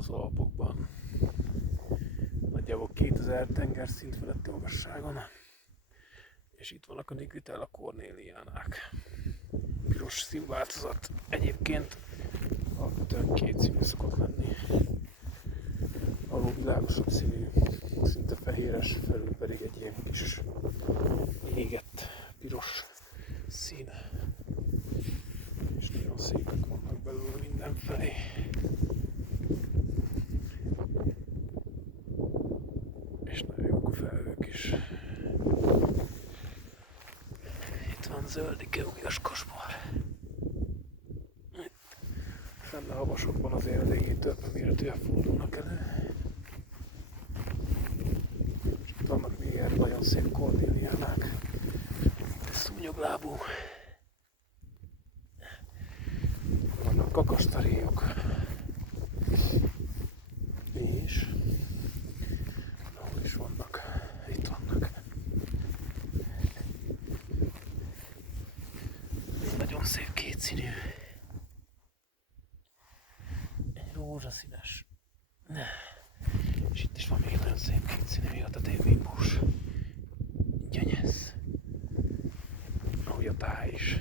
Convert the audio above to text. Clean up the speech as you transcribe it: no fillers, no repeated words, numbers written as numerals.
az Alpokban. Nagyjából 2000 tengerszint feletti magasságon. És itt vannak a Nigritella cornelianák. Piros színváltozat. Egyébként alapvetően két színű szokott lenni. Alul világosabb színű, szinte fehéres, felül pedig egy ilyen kis égett piros szín. És nagyon szépek vannak belőle mindenfelé. És nagyon jók a felhők is. Itt van zöldike ujjas kosmar. Fenn a havasokban azért eléggé törpeméretűen fordulnak elő. És itt vannak még ilyen nagyon szép cornelianák. Szúnyoglábú. Vannak kakasztaréjok. És ahol is vannak? Itt vannak. Nagyon szép kétszínű. Egy rózsaszínes. És itt is van még nagyon szép kétszínű, még ott a télbimbós. Gyönyesz. Ahogy a táj is.